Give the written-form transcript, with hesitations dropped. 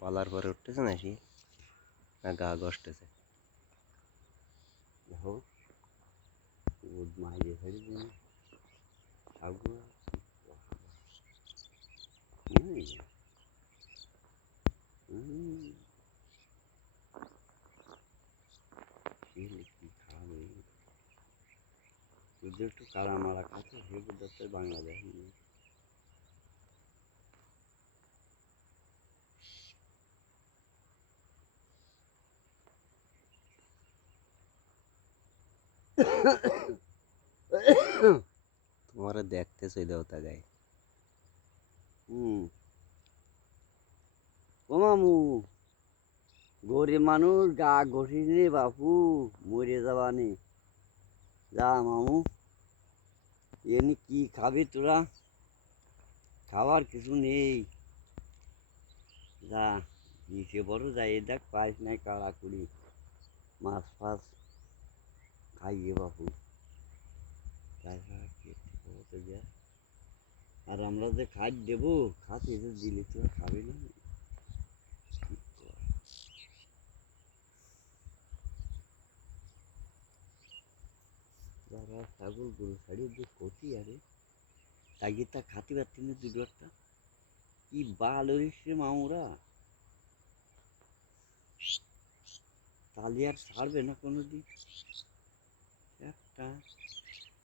পালার পরে উঠতেছে না সে, না গা ঘষতেছে? দেখো মাইরে ফেলে দিন সাগু কি খাবে যদি একটু কাড়া মারা খাচ্ছে সে বুঝতে বাংলাদেশ তোমার দেখতেছই দেওতা গায়ে। ও মামু গরিব মানুষ গা ঘষিস রে বাপু মরে যাবানি যা মামু এমনি কি খাবি তোরা খাবার কিছু নেই যা নিচে বড় যাই দেখ পাইস নাই কাড়াকুড়ি মাছ ফাছ খাইয়ে বাপু আর আমরা যে খাদ দেবো খাতে যে দিলে তোরা খাবি না যারা ছাগল গরু ছাড়িয়ে যে ক্ষতি আরে তাকে তা খাতে পারতি না দুটো একটা কি বাল হরিস রে মামুরা তাহলে আর ছাড়বে না কোনো দিন একটা